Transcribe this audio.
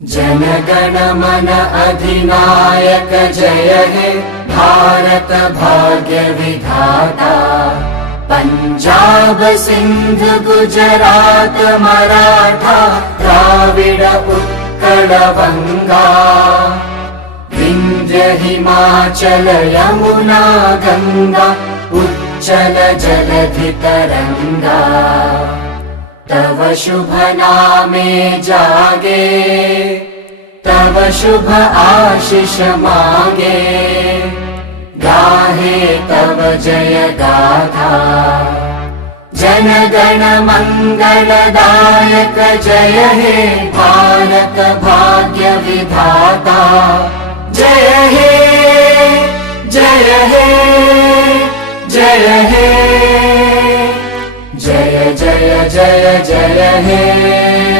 जनगण मन अधिनायक जय हे भारत भाग्य विधाता। पंजाब सिंध गुजरात मराठा द्राविड उत्कल बंगा। विंध्य हिमाचल यमुना गंगा उच्चल जलधि तरंगा। तव शुभ नामे जागे तव शुभ आशीष मांगे। गाहे तव जय गाथा जन गण मंगलदायक जय हे भारत भाग्य विधाता। जय हे जय हे जय हे जय जय जय जय हे।